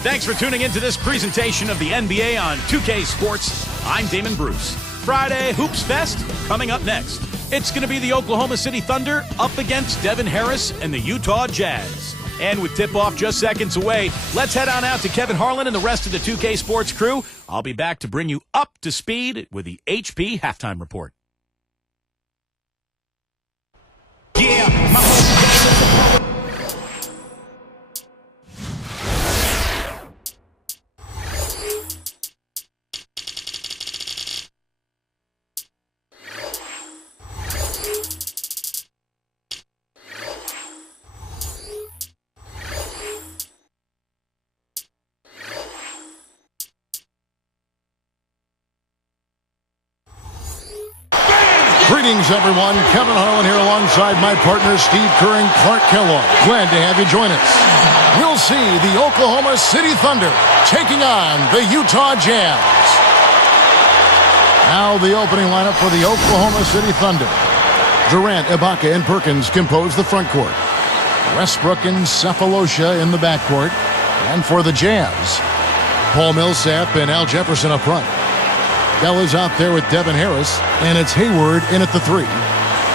Thanks for tuning into this presentation of the NBA on 2K Sports. I'm Damon Bruce. Friday Hoops Fest coming up next. It's going to be the Oklahoma City Thunder up against Devin Harris and the Utah Jazz. And with tip-off just seconds away, let's head on out to Kevin Harlan and the rest of the 2K Sports crew. I'll be back to bring you up to speed with the HP Halftime Report. Yeah, Greetings, everyone. Kevin Harlan here alongside my partner, Steve Kerr and Clark Kellogg. Glad to have you join us. We'll see the Oklahoma City Thunder taking on the Utah Jazz. Now the opening lineup for the Oklahoma City Thunder. Durant, Ibaka, and Perkins compose the front court. Westbrook and Cephalosha in the backcourt. And for the Jazz, Paul Millsap and Al Jefferson up front. Bella's out there with Devin Harris, and it's Hayward in at the 3.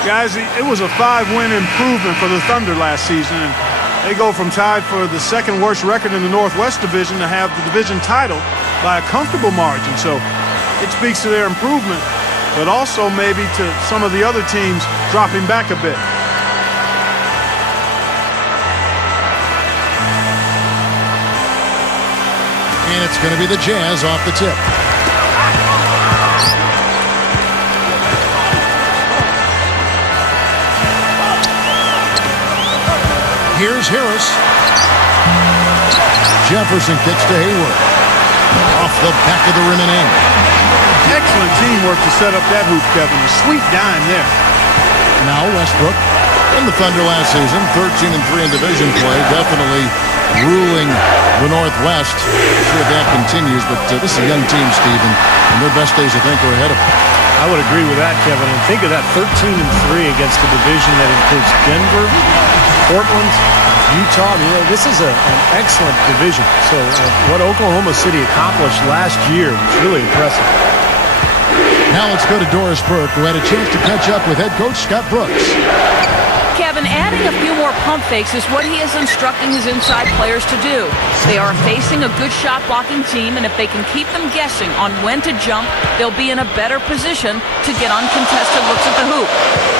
Guys, it was a 5-win improvement for the Thunder last season, and they go from tied for the second worst record in the Northwest Division to have the division title by a comfortable margin. So it speaks to their improvement, but also maybe to some of the other teams dropping back a bit. And it's going to be the Jazz off the tip. Here's Harris. Jefferson kicks to Hayward. Off the back of the rim and in. Excellent teamwork to set up that hoop, Kevin. A sweet dime there. Now Westbrook. In the Thunder last season, 13-3 in division play. Definitely ruling the Northwest. Sure that continues, but this is a young team, Steve, and their best days, I think, are ahead of them. I would agree with that, Kevin. And think of that 13-3 against a division that includes Denver, Portland, Utah. I mean, this is an excellent division. So what Oklahoma City accomplished last year was really impressive. Now let's go to Doris Burke, who had a chance to catch up with head coach Scott Brooks. Kevin, adding a few more pump fakes is what he is instructing his inside players to do. They are facing a good shot-blocking team, and if they can keep them guessing on when to jump, they'll be in a better position to get uncontested looks at the hoop.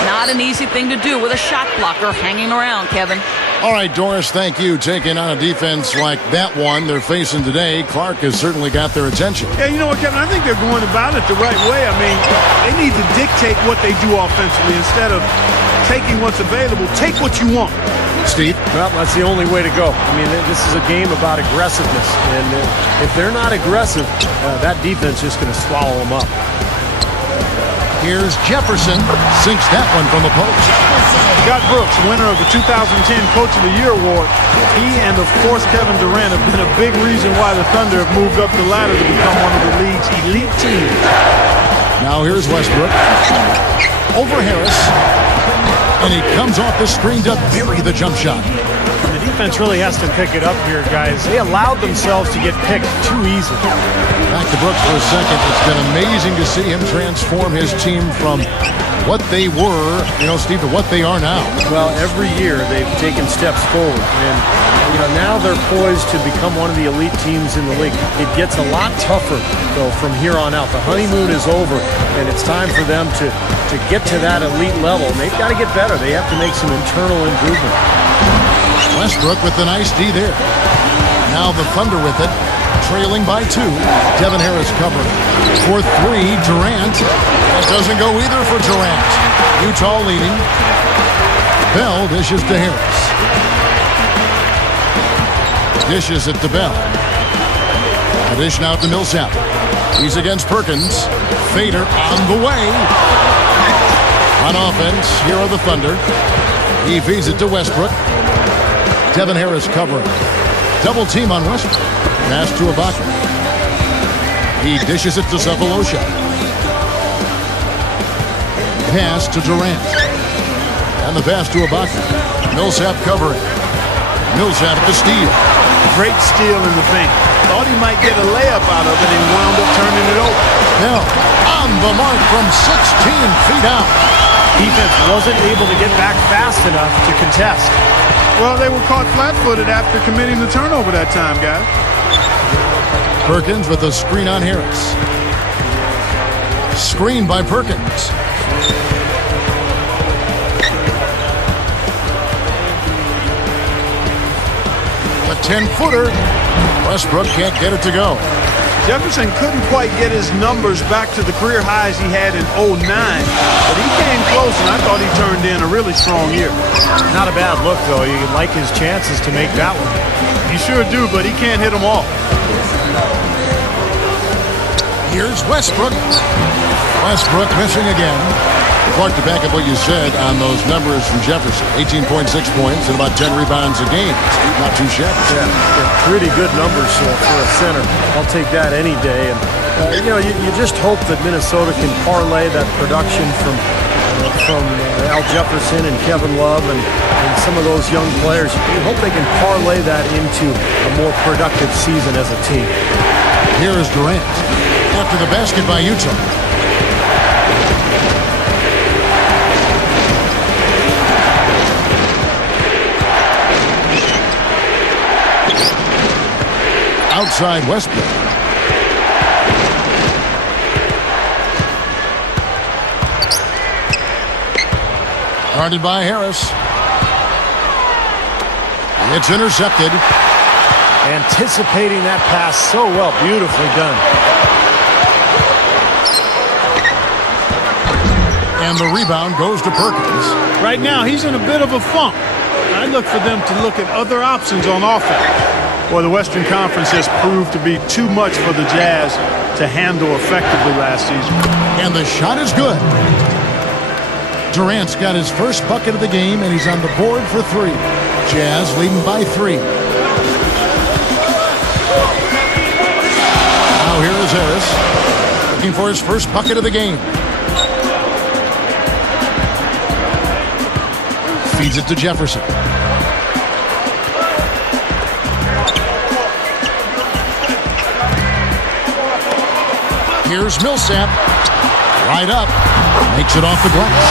Not an easy thing to do with a shot blocker hanging around, Kevin. All right, Doris, thank you. Taking on a defense like that one they're facing today, Clark has certainly got their attention. Yeah, you know what, Kevin? I think they're going about it the right way. I mean, they need to dictate what they do offensively instead of taking what's available. Take what you want. Steve? Well, that's the only way to go. I mean, this is a game about aggressiveness. And if they're not aggressive, that defense is just going to swallow them up. Here's Jefferson. Sinks that one from the post. Scott Brooks, winner of the 2010 Coach of the Year Award. He and, of course, Kevin Durant have been a big reason why the Thunder have moved up the ladder to become one of the league's elite teams. Now here's Westbrook. Over Harris. And he comes off the screen to bury the jump shot. The defense really has to pick it up here, guys. They allowed themselves to get picked too easily. Back to Brooks for a second. It's been amazing to see him transform his team from what they were, Steve, to what they are now. Well, every year they've taken steps forward. And, now they're poised to become one of the elite teams in the league. It gets a lot tougher, though, from here on out. The honeymoon is over, and it's time for them to get to that elite level. And they've got to get better. They have to make some internal improvement. Westbrook with the nice D there. Now the Thunder with it, trailing by 2. Devin Harris covering. For 3, Durant. That doesn't go either for Durant. Utah leading. Bell dishes to Harris. Dishes it to Bell. The dish now to Millsap. He's against Perkins. Fader on the way. On offense, here are the Thunder. He feeds it to Westbrook. Devin Harris covering. Double team on Westbrook. Pass to Ibaka. He dishes it to Cephalosha. Pass to Durant. And the pass to Ibaka. Millsap covering. Millsap at the steal. great steal in the paint. Thought he might get a layup out of it and wound up turning it over. Now, on the mark from 16 feet out. Defense wasn't able to get back fast enough to contest. Well, they were caught flat-footed after committing the turnover that time, guys. Perkins with a screen on Harris. Screen by Perkins. A 10-footer. Westbrook can't get it to go. Jefferson couldn't quite get his numbers back to the career highs he had in '09, but he came close, and I thought he turned in a really strong year. Not a bad look, though. You like his chances to make that one. You sure do, but he can't hit them all. Here's Westbrook. Westbrook missing again. Clark, to back up what you said on those numbers from Jefferson, 18.6 points and about 10 rebounds a game. Not too shabby. Yeah, pretty good numbers for a center. I'll take that any day. And you just hope that Minnesota can parlay that production from Al Jefferson and Kevin Love and some of those young players. You hope they can parlay that into a more productive season as a team. Here is Durant after the basket by Utah. Outside Westbrook. Guarded by Harris. It's intercepted. Anticipating that pass so well. Beautifully done. And the rebound goes to Perkins. Right now, he's in a bit of a funk. I look for them to look at other options on offense. Well, the Western Conference has proved to be too much for the Jazz to handle effectively last season. And the shot is good. Durant's got his first bucket of the game, and he's on the board for 3. Jazz leading by 3. Now here is Harris, looking for his first bucket of the game. Feeds it to Jefferson. Here's Millsap. Right up. Makes it off the glass.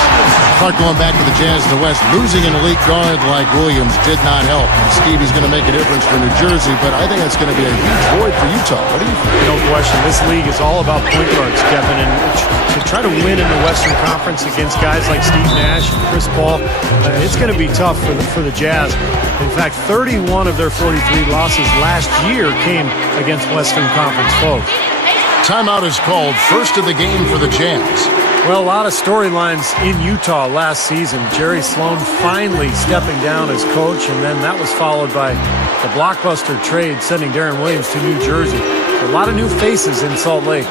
Clark going back to the Jazz in the West. Losing an elite guard like Williams did not help. Stevie's going to make a difference for New Jersey, but I think that's going to be a huge void for Utah. What do you think? No question. This league is all about point guards, Kevin, and to try to win in the Western Conference against guys like Steve Nash and Chris Paul, it's going to be tough for the Jazz. In fact, 31 of their 43 losses last year came against Western Conference foes. Timeout is called. First of the game for the Jazz. Well, a lot of storylines in Utah last season. Jerry Sloan finally stepping down as coach, and then that was followed by the blockbuster trade sending Darren Williams to New Jersey. A lot of new faces in Salt Lake.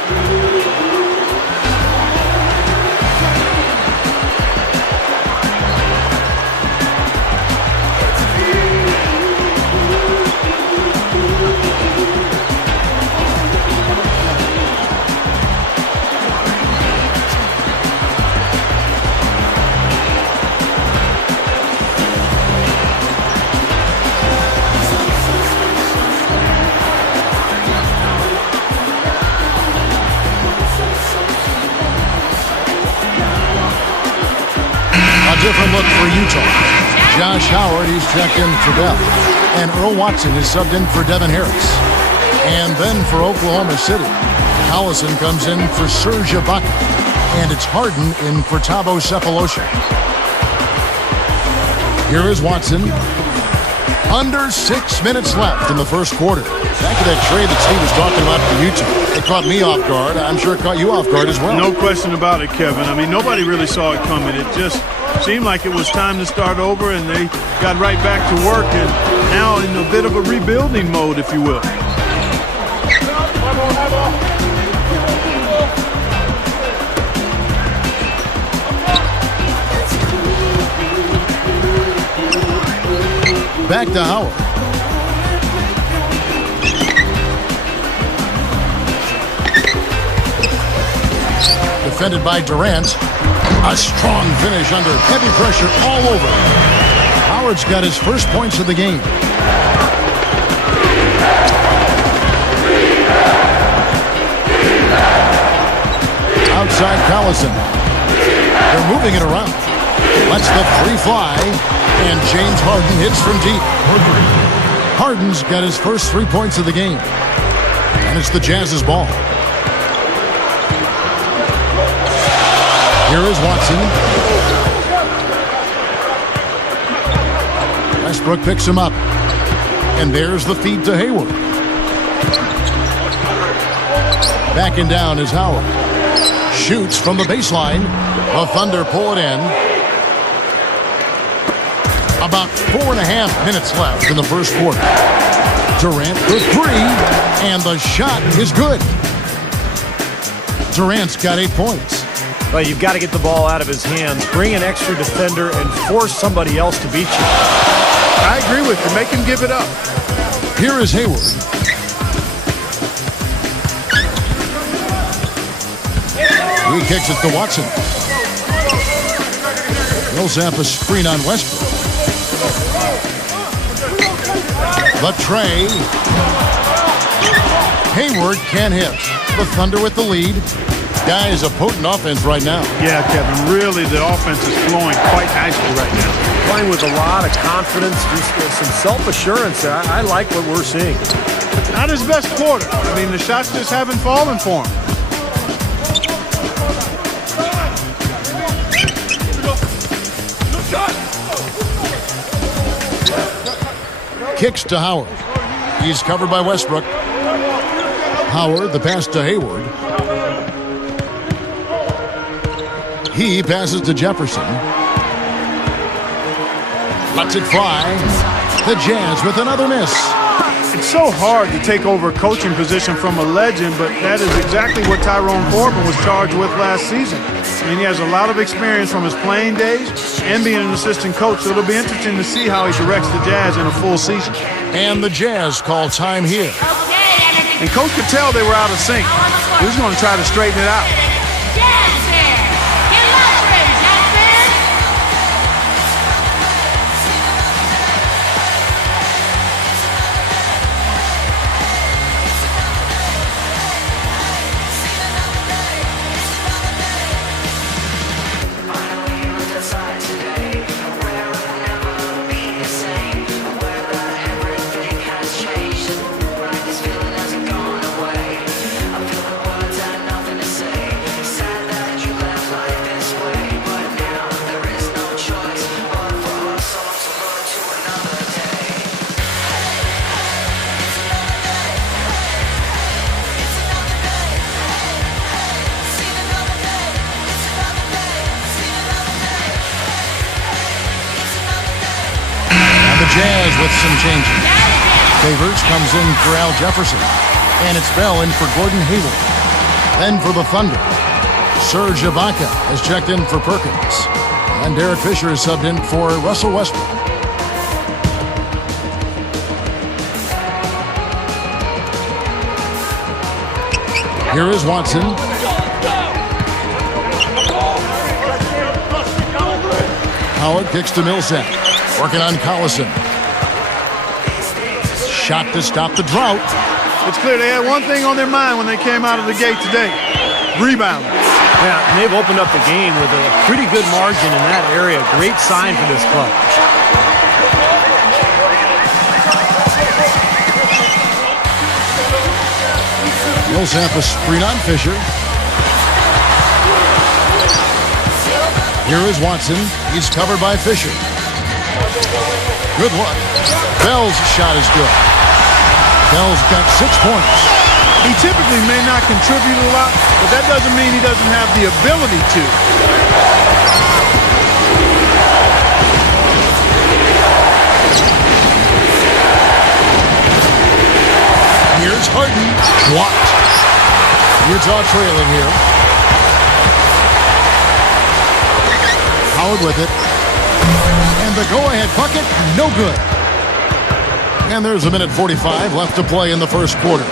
Different look for Utah. Josh Howard, he's checked in for Bell. And Earl Watson is subbed in for Devin Harris. And then for Oklahoma City, Collison comes in for Serge Ibaka. And it's Harden in for Thabo Sefolosha. Here is Watson. Under 6 minutes left in the first quarter. Back to that trade that Steve was talking about for Utah. It caught me off guard. I'm sure it caught you off guard as well. No question about it, Kevin. I mean, nobody really saw it coming. It just seemed like it was time to start over, and they got right back to work, and now in a bit of a rebuilding mode, if you will. Back to Howard. Defended by Durant. A strong finish under heavy pressure all over. Howard's got his first points of the game. Outside Collison. They're moving it around. Lets the three fly. And James Harden hits from deep. Harden's got his first 3 points of the game. And it's the Jazz's ball. Here is Watson. Westbrook picks him up. And there's the feed to Hayward. Backing down is Howard. Shoots from the baseline. The Thunder pull it in. About 4.5 minutes left in the first quarter. Durant for three, and the shot is good. Durant's got 8 points. Well, you've got to get the ball out of his hands, bring an extra defender, and force somebody else to beat you. I agree with you. Make him give it up. Here is Hayward. He kicks it to Watson. Millsap a screen on Westbrook. The tray. Hayward can't hit. The Thunder with the lead. Guy is a potent offense right now. Yeah, Kevin, really the offense is flowing quite nicely right now. Playing with a lot of confidence, just some self-assurance. I like what we're seeing. Not his best quarter. I mean, the shots just haven't fallen for him. Kicks to Howard. He's covered by Westbrook. Howard, the pass to Hayward. He passes to Jefferson. Lets it fly. The Jazz with another miss. It's so hard to take over a coaching position from a legend, but that is exactly what Tyrone Corbin was charged with last season. I mean, he has a lot of experience from his playing days and being an assistant coach, so it'll be interesting to see how he directs the Jazz in a full season. And the Jazz call time here. And Coach could tell they were out of sync. He was going to try to straighten it out. Jazz with some changes. Favors comes in for Al Jefferson. And it's Bell in for Gordon Hayward. Then for the Thunder, Serge Ibaka has checked in for Perkins. And Derek Fisher is subbed in for Russell Westbrook. Here is Watson. Howard kicks to Millsap. Working on Collison. Shot to stop the drought. It's clear they had one thing on their mind when they came out of the gate today. Rebound. Yeah, and they've opened up the game with a pretty good margin in that area. Great sign for this club. Millsap a screen on Fisher. Here is Watson. He's covered by Fisher. Good look. Bell's shot is good. Bell's got 6 points. He typically may not contribute a lot, but that doesn't mean he doesn't have the ability to. Here's Harden. Blocked. Utah trailing here. Howard with it. And the go-ahead bucket, no good. And there's 1:45 left to play in the first quarter.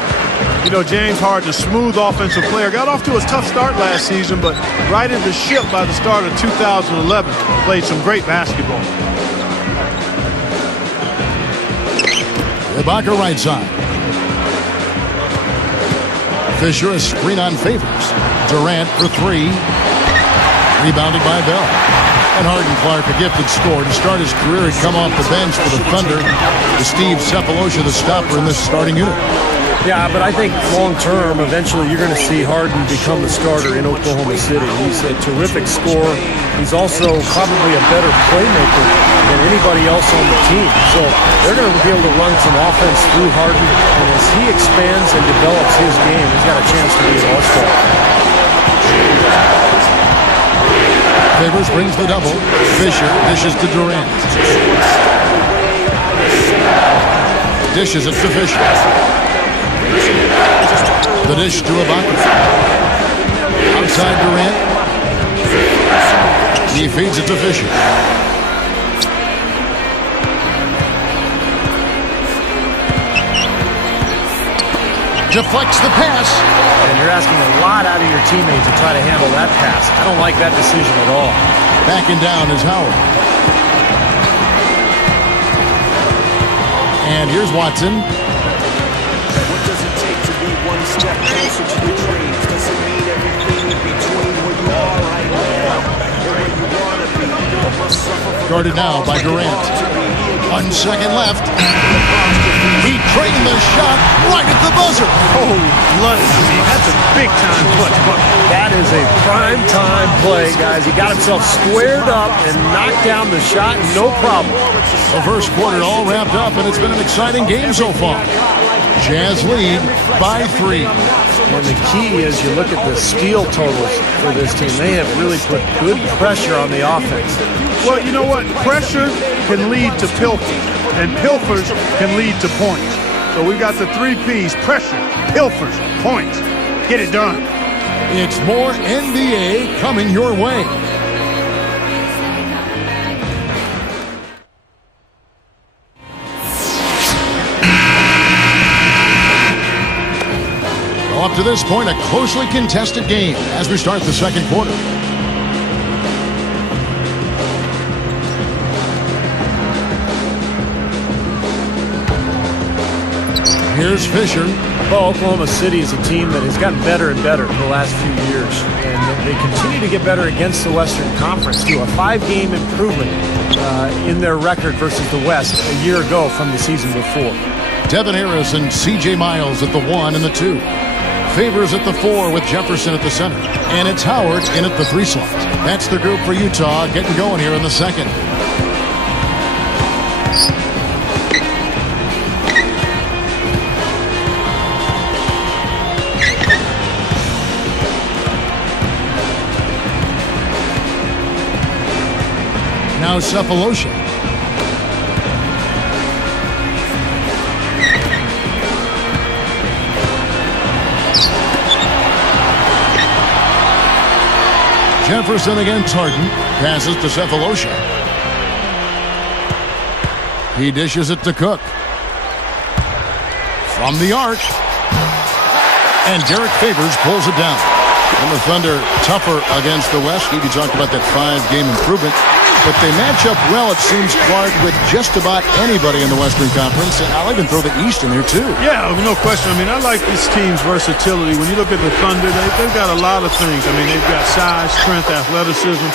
You know, James Harden, a smooth offensive player, got off to a tough start last season, but righted the ship by the start of 2011. Played some great basketball. Ibaka right side. Fisher, a screen on Favors. Durant for three. Rebounded by Bell. And Harden Clark, a gifted scorer. To start his career, he'd come off the bench for the Thunder. To Steve Cephalosha, the stopper in this starting unit. Yeah, but I think long-term, eventually you're going to see Harden become the starter in Oklahoma City. He's a terrific scorer. He's also probably a better playmaker than anybody else on the team. So they're going to be able to run some offense through Harden. And as he expands and develops his game, he's got a chance to be an all-star. Favors brings the double. Fisher dishes to Durant. Dishes it to Fisher. The dish to Ibaka. Outside Durant. He feeds it to Fisher. Deflects the pass. And you're asking a lot out of your teammate to try to handle that pass. I don't like that decision at all. Backing down is Howard. And here's Watson. One step closer to your dreams. Doesn't mean everything in between where you are right now and where you want to be. Guarded now by Durant. 1 second left. He trained the shot right at the buzzer. Oh, blood. I mean, that's a big-time clutch bucket. That is a prime-time play, guys. He got himself squared up and knocked down the shot, no problem. The first quarter all wrapped up, and it's been an exciting game so far. Jazz lead by 3. And the key is you look at the steal totals for this team. They have really put good pressure on the offense. Well, you know what? Pressure can lead to pilfers, and pilfers can lead to points. So we got the 3 P's: pressure, pilfers, points. Get it done. It's more NBA coming your way. Up to this point, a closely contested game as we start the second quarter. Here's Fisher. Well, Oklahoma City is a team that has gotten better and better for the last few years. And they continue to get better against the Western Conference, to a 5-game improvement in their record versus the West a year ago from the season before. Devin Harris and C.J. Miles at the 1 and the 2. Favors at the 4 with Jefferson at the center. And it's Howard in at the 3 slot. That's the group for Utah getting going here in the second. Now Cephalosha. Jefferson against Harden. Passes to Cephalosha. He dishes it to Cook. From the arc. And Derek Favors pulls it down. And the Thunder tougher against the West. You talked about that 5-game improvement. But they match up well, it seems, Clark, with just about anybody in the Western Conference. And I'll even throw the East in there, too. Yeah, no question. I mean, I like this team's versatility. When you look at the Thunder, they've got a lot of things. I mean, they've got size, strength, athleticism.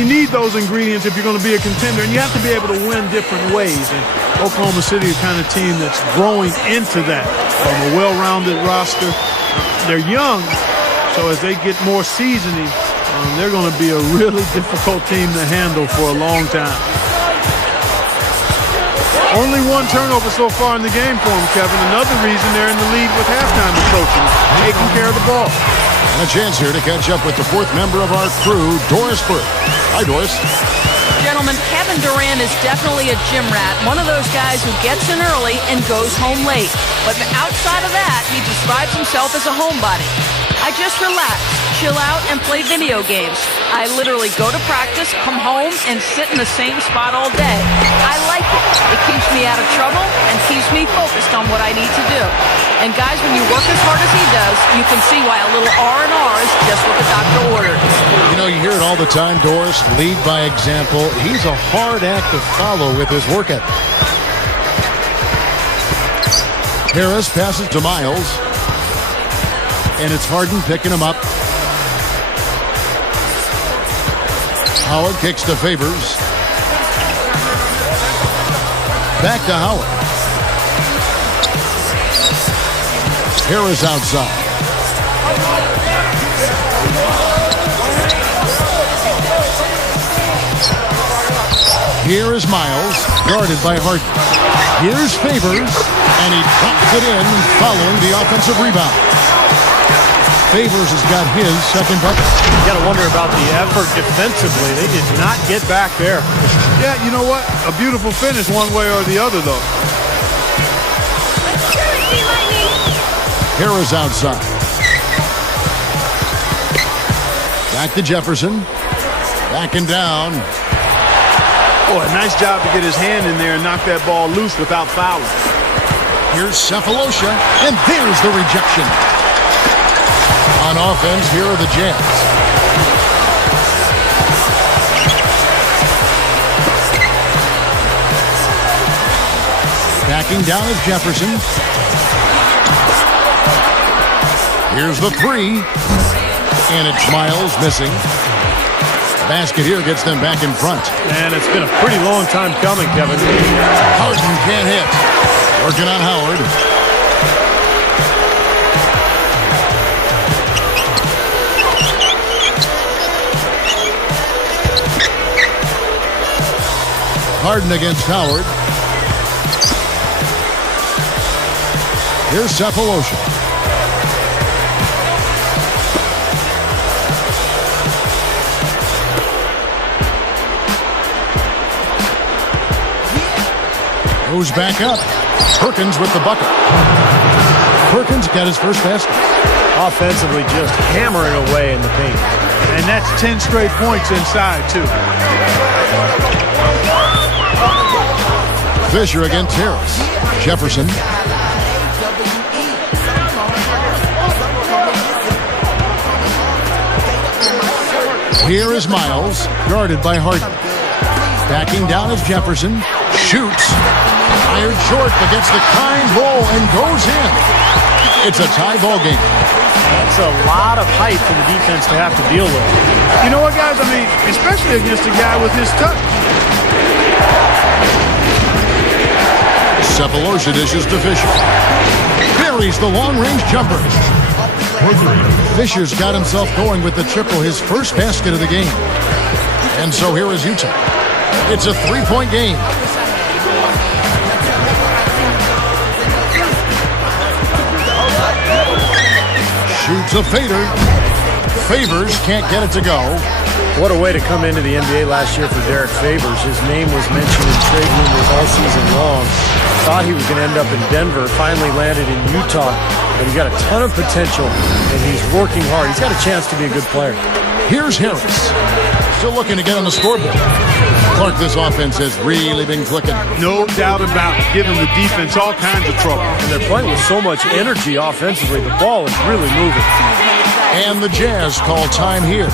You need those ingredients if you're going to be a contender, and you have to be able to win different ways. And Oklahoma City is the kind of team that's growing into that. From a well-rounded roster. They're young, so as they get more seasoning, they're going to be a really difficult team to handle for a long time. Only 1 turnover so far in the game for them, Kevin. Another reason they're in the lead with halftime approaching, taking care of the ball. And a chance here to catch up with the 4th member of our crew, Doris Burke. Hi, Doris. Gentlemen, Kevin Durant is definitely a gym rat, one of those guys who gets in early and goes home late. But outside of that, he describes himself as a homebody. I just relax, chill out, and play video games. I literally go to practice, come home, and sit in the same spot all day. I like it. It keeps me out of trouble and keeps me focused on what I need to do. And guys, when you work as hard as he does, you can see why a little R&R is just what the doctor ordered. You know, you hear it all the time, Doris. Lead by example. He's a hard act to follow with his work ethic. Harris passes to Miles. And it's Harden picking him up. Howard kicks to Favors. Back to Howard. Harris outside. Here is Miles, guarded by Harden. Here's Favors, and he drops it in following the offensive rebound. Favors has got his second bucket. You got to wonder about the effort defensively. They did not get back there. Yeah, you know what? A beautiful finish one way or the other, though. Harris outside. Back to Jefferson. Backing down. Boy, nice job to get his hand in there and knock that ball loose without fouling. Here's Cephalosha, and there's the rejection. On offense, here are the Jazz. Backing down is Jefferson. Here's the three. And it's Miles missing. Basket here gets them back in front. And it's been a pretty long time coming, Kevin. Harden can't hit. Working on Howard. Harden against Howard. Here's Cephalosha. Goes back up. Perkins with the bucket. Perkins got his first basket. Offensively just hammering away in the paint. And that's 10 straight points inside, too. Fisher against Harris. Jefferson. Here is Miles, guarded by Harden. Backing down is Jefferson. Shoots. Fired short, but gets the kind roll and goes in. It's a tie ball game. That's a lot of height for the defense to have to deal with. You know what, guys? I mean, especially against a guy with his touch. Cephalosha dishes to Fisher. Buries the long-range jumper. Fisher's got himself going with the triple, his first basket of the game. And so here is Utah. It's a three-point game. Shoots a fader. Favors can't get it to go. What a way to come into the NBA last year for Derek Favors. His name was mentioned in trade rumors all season long. Thought he was going to end up in Denver. Finally landed in Utah. But he's got a ton of potential, and he's working hard. He's got a chance to be a good player. Here's Harris. Still looking to get on the scoreboard. Clark, this offense has really been clicking. No doubt about it. Giving the defense all kinds of trouble. And they're playing with so much energy offensively. The ball is really moving. And the Jazz call time here.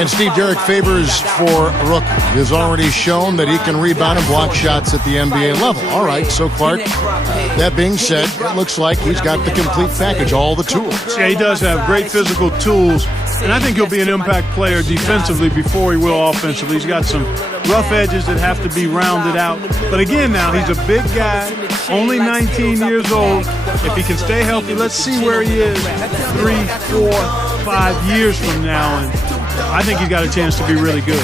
And Steve, Derek Favors, for a rookie, has already shown that he can rebound and block shots at the NBA level. All right, so Clark, that being said, it looks like he's got the complete package, all the tools. Yeah, he does have great physical tools. And I think he'll be an impact player defensively before he will offensively. He's got some rough edges that have to be rounded out. But again now, he's a big guy, only 19 years old. If he can stay healthy, let's see where he is 3, 4, 5 years from now. And I think he's got a chance to be really good.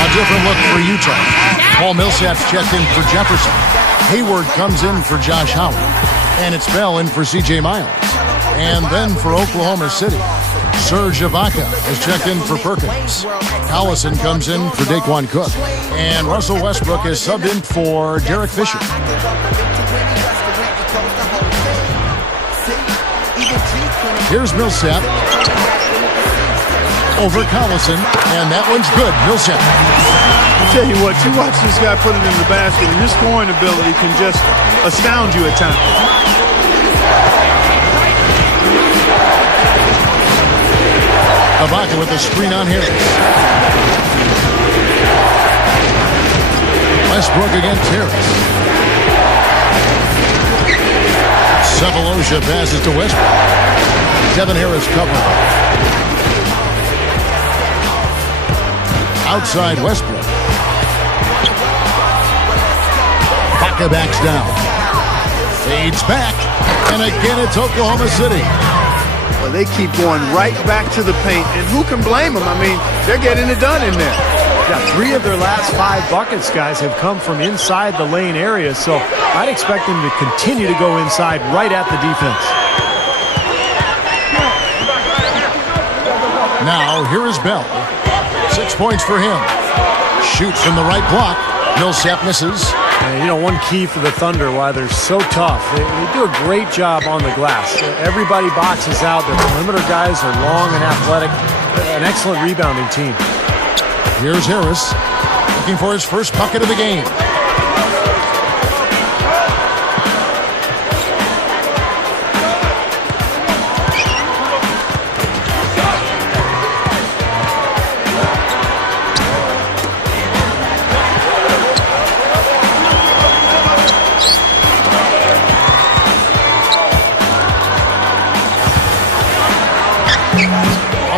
A different look for Utah. Paul Millsap's checked in for Jefferson. Hayward comes in for Josh Howard. And it's Bell in for C.J. Miles. And then for Oklahoma City, Serge Ibaka has checked in for Perkins. Collison comes in for Daquan Cook. And Russell Westbrook is subbed in for Derek Fisher. Here's Millsap. Over Collison, and that one's good. Millsap. I'll tell you what, you watch this guy put it in the basket, and his scoring ability can just astound you at times. Ibaka with the screen on Harris. Westbrook against Harris. Sefolosha passes to Westbrook. Devin Harris covering. Outside Westbrook. Ibaka backs down. Fades back. And again, it's Oklahoma City. Well, they keep going right back to the paint, and who can blame them? I mean, they're getting it done in there. Yeah, 3 of their last 5 buckets, guys, have come from inside the lane area, so I'd expect them to continue to go inside right at the defense. Now, here is Bell. 6 points for him. Shoots from the right block. Millsap misses. And, you know, one key for the Thunder, why they're so tough, they do a great job on the glass. Everybody boxes out. Their perimeter guys are long and athletic. An excellent rebounding team. Here's Harris looking for his first bucket of the game.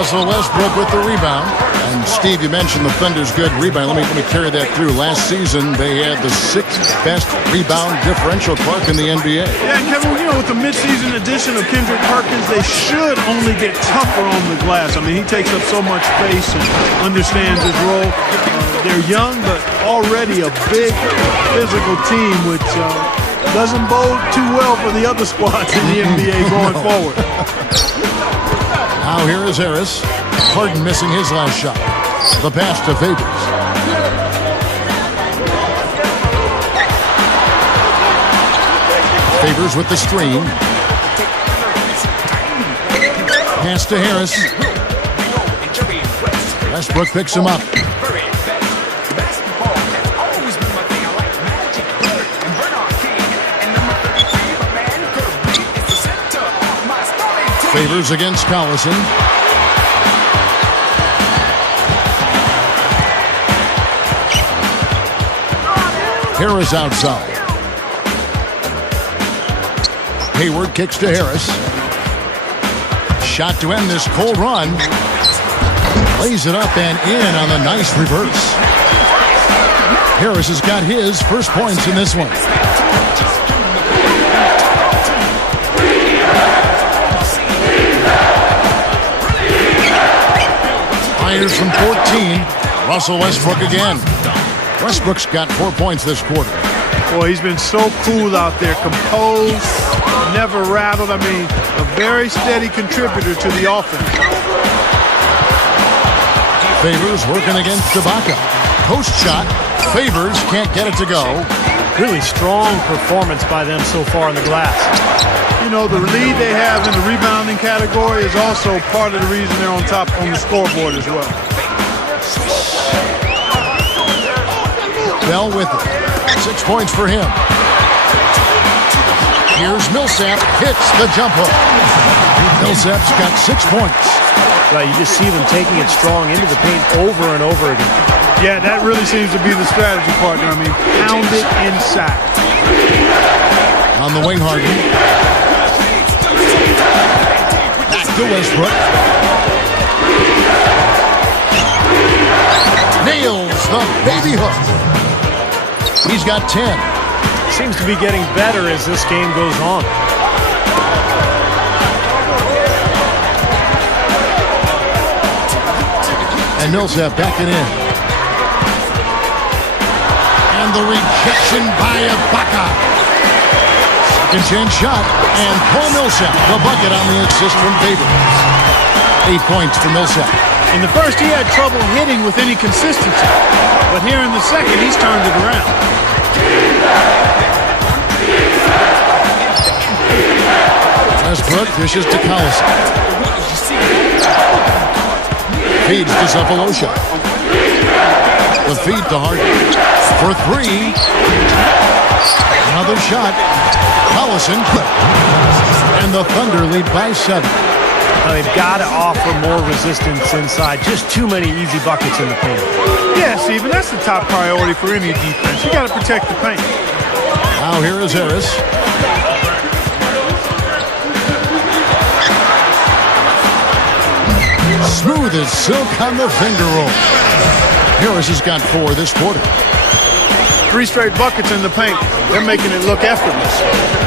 Also Westbrook with the rebound. And Steve, you mentioned the Thunder's good rebound. Let me carry that through. Last season, they had the 6th best rebound differential, Clark, in the NBA. Yeah, and Kevin, you know, with the midseason addition of Kendrick Perkins, they should only get tougher on the glass. I mean, he takes up so much space and understands his role. They're young, but already a big physical team, which doesn't bode too well for the other squads in the NBA going forward. Now here is Harris. Harden missing his last shot. The pass to Favors. Favors with the screen. Pass to Harris. Westbrook picks him up. Favors against Collison. Harris outside. Hayward kicks to Harris. Shot to end this cold run. Lays it up and in on the nice reverse. Harris has got his first points in this one. Fires from 14. Russell Westbrook again. Westbrook's got 4 points this quarter. Boy, he's been so cool out there, composed, never rattled. I mean, a very steady contributor to the offense. Favors working against Ibaka. Post shot. Favors can't get it to go. Really strong performance by them so far on the glass. You know, the lead they have in the rebounding category is also part of the reason they're on top on the scoreboard as well. Bell with it. 6 points for him. Here's Millsap. Hits the jump hook. Millsap's got 6 points. Right, you just see them taking it strong into the paint over and over again. Yeah, that really seems to be the strategy, partner. I mean, pound it inside. On the wing, Harden. Back to Westbrook. Nails the baby hook. He's got 10. Seems to be getting better as this game goes on. And Millsap backing in. And the rejection by Ibaka. Second chance shot. And Paul Millsap, the bucket on the assist from Favors. 8 points for Millsap. In the first, he had trouble hitting with any consistency. But here in the second, he's turned it around. Westbrook dishes to Collison. Feeds to Sefolosha. The feed to Harden. For 3. Another shot. Collison. And the Thunder lead by 7. Now they've got to offer more resistance inside. Just too many easy buckets in the paint. Yeah, Stephen, that's the top priority for any defense. You got to protect the paint. Now here is Harris. Smooth as silk on the finger roll. Harris has got 4 this quarter. 3 straight buckets in the paint. They're making it look effortless.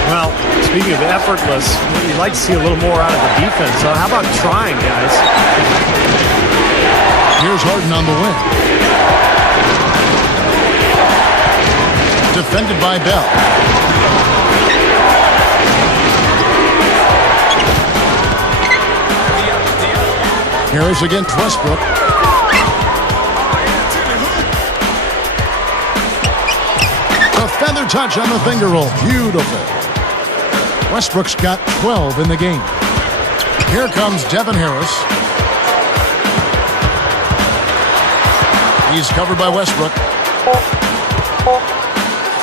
Well, speaking of effortless, you'd like to see a little more out of the defense. So how about trying, guys? Here's Harden on the wing. Defended by Bell. Harris against Westbrook. A feather touch on the finger roll. Beautiful. Westbrook's got 12 in the game. Here comes Devin Harris. He's covered by Westbrook.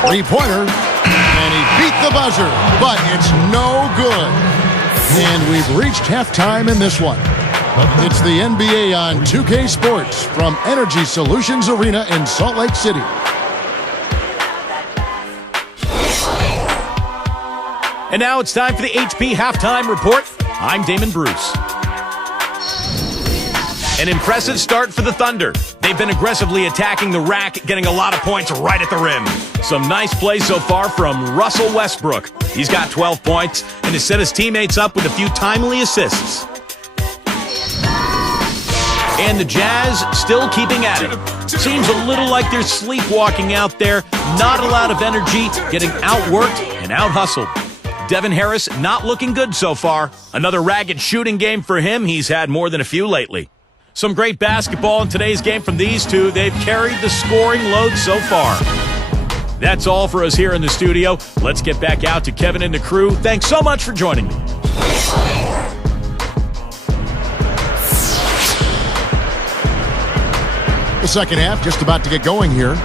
Three-pointer. And he beat the buzzer, but it's no good. And we've reached halftime in this one. It's the NBA on 2K Sports from Energy Solutions Arena in Salt Lake City. And now it's time for the HP Halftime Report. I'm Damon Bruce. An impressive start for the Thunder. They've been aggressively attacking the rack, getting a lot of points right at the rim. Some nice plays so far from Russell Westbrook. He's got 12 points and has set his teammates up with a few timely assists. And the Jazz still keeping at it. Seems a little like they're sleepwalking out there, not a lot of energy, getting outworked and out-hustled. Devin Harris not looking good so far. Another ragged shooting game for him. He's had more than a few lately. Some great basketball in today's game from these two. They've carried the scoring load so far. That's all for us here in the studio. Let's get back out to Kevin and the crew. Thanks so much for joining me. The second half just about to get going here.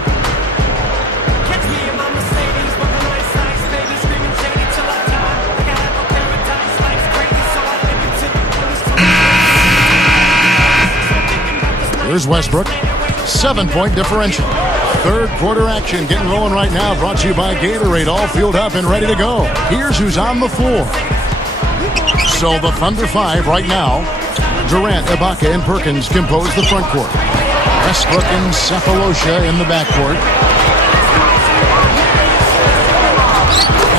Here's Westbrook. 7-point differential. Third quarter action getting rolling right now. Brought to you by Gatorade. All fueled up and ready to go. Here's who's on the floor. So the Thunder 5 right now. Durant, Ibaka, and Perkins compose the front court. Westbrook and Cephalosha in the backcourt.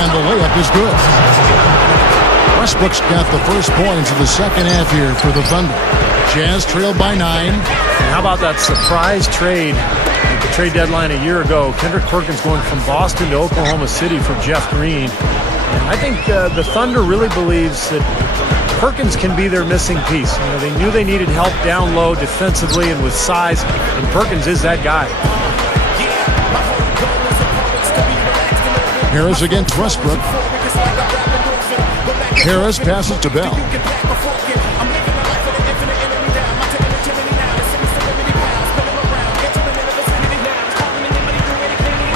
And the layup is good. Westbrook's got the first points of the second half here for the Thunder. Jazz trailed by 9. And how about that surprise trade at the trade deadline a year ago? Kendrick Perkins going from Boston to Oklahoma City for Jeff Green. And I think the Thunder really believes that Perkins can be their missing piece. You know, they knew they needed help down low defensively and with size, and Perkins is that guy. Harris against Westbrook. Harris passes to Bell.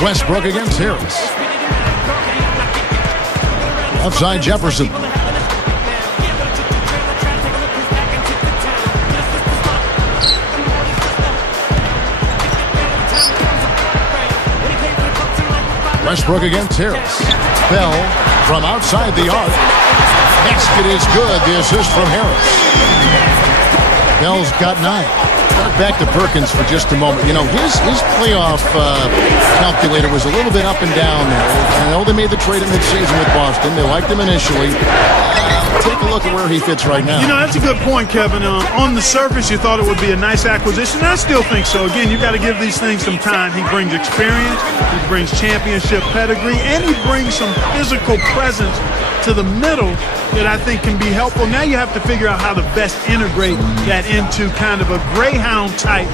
Westbrook against Harris. Outside Jefferson. Westbrook against Harris. Bell from outside the arc. Basket is good. The assist from Harris. Bell's got 9. Back to Perkins for just a moment. You know, his playoff calculator was a little bit up and down there. I know they made the trade in midseason with Boston. They liked him initially. Take a look at where he fits right now. You know, that's a good point, Kevin. On the surface, you thought it would be a nice acquisition. And I still think so. Again, you got to give these things some time. He brings experience. He brings championship pedigree. And he brings some physical presence to the middle that I think can be helpful. Now you have to figure out how to best integrate that into kind of a Greyhound-type,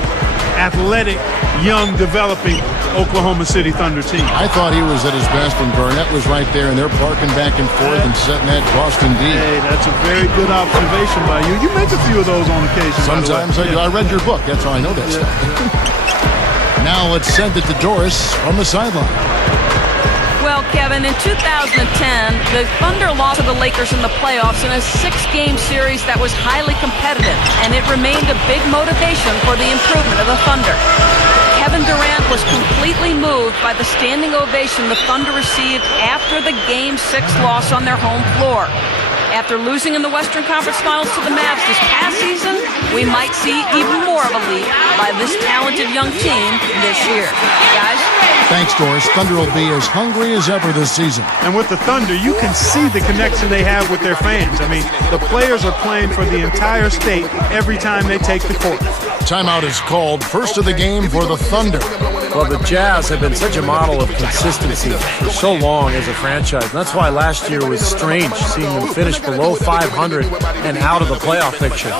athletic, young, developing Oklahoma City Thunder team. I thought he was at his best when Burnett was right there, and they're parking back and forth and setting that Boston D. Hey, that's a very good observation by you. You make a few of those on occasion. Sometimes I do. I read your book. That's how I know that stuff. Now let's send it to Doris from the sideline. Well, Kevin, in 2010, the Thunder lost to the Lakers in the playoffs in a 6-game series that was highly competitive, and it remained a big motivation for the improvement of the Thunder. Kevin Durant was completely moved by the standing ovation the Thunder received after the Game 6 loss on their home floor. After losing in the Western Conference Finals to the Mavs this past season, we might see even more of a leap by this talented young team this year. Guys? Thanks, Doris. Thunder will be as hungry as ever this season. And with the Thunder, you can see the connection they have with their fans. I mean, the players are playing for the entire state every time they take the court. Timeout is called. First of the game for the Thunder. Well, the Jazz have been such a model of consistency for so long as a franchise. And that's why last year was strange, seeing them finish below 500 and out of the playoff picture.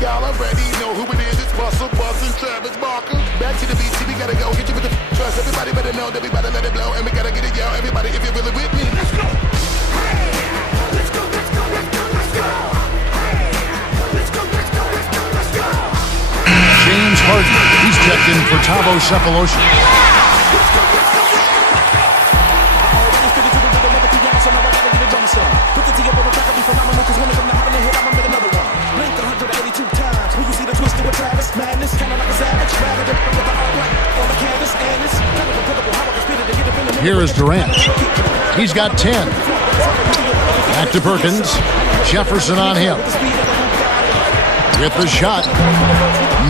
Y'all already know who it is. It's Russell, Buzz, and Travis Barker. Back to the BT, we gotta go. Hit you with the trust. Everybody better know that we better let it blow. And we gotta get it, yo. Everybody, if you're really with me. Let's go. Let's go, let's go, let's go, let's go. Let's go, let's go, let's go, let's go. James Harden. He's checked in for Tavo Cephalosha. Here is Durant. He's got 10. Back to Perkins. Jefferson on him. With the shot.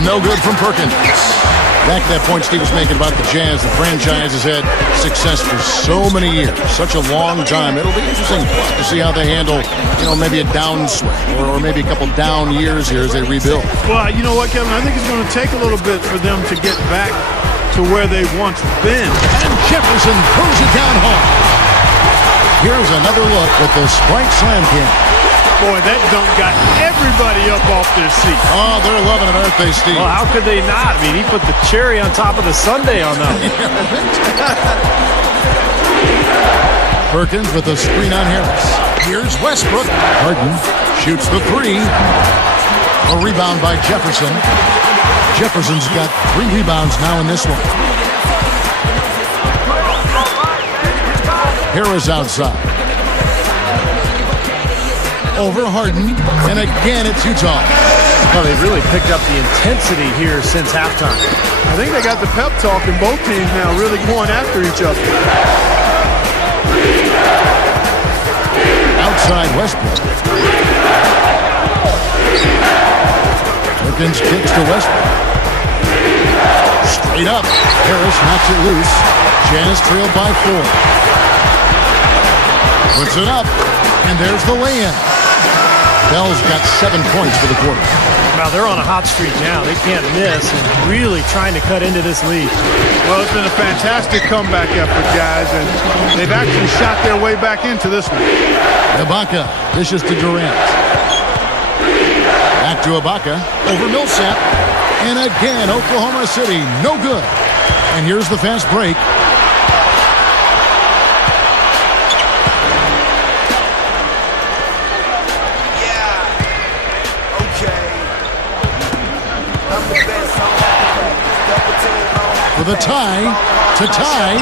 No good from Perkins. Back to that point Steve was making about the Jazz. The franchise has had success for so many years, such a long time. It'll be interesting to see how they handle, maybe a downswing or maybe a couple down years here as they rebuild. Well, you know what, Kevin? I think it's going to take a little bit for them to get back to where they've once been. And Jefferson throws it down hard. Here's another look with the Sprite Slam Can. Boy, that dunk got everybody up off their seat. Oh, they're loving it, aren't they, Steve? Well, how could they not? I mean, he put the cherry on top of the sundae on that. Perkins with a screen on Harris. Here's Westbrook. Harden shoots the three. A rebound by Jefferson. Jefferson's got 3 rebounds now in this one. Harris outside. Over Harden, and again it's Utah. Well, they've really picked up the intensity here since halftime. I think they got the pep talk in both teams now, really going after each other. Outside Westbrook. Perkins kicks to Westbrook. Straight up. Harris knocks it loose. Jazz trailed by 4. Puts it up, and there's the lay-in. Bell's got 7 points for the quarter. Now they're on a hot streak now. They can't miss and really trying to cut into this lead. Well, it's been a fantastic comeback effort, guys, and they've actually shot their way back into this one. Ibaka dishes to Durant. Back to Ibaka. Over Millsap. And again, Oklahoma City, no good. And here's the fast break. For the tie, to tie.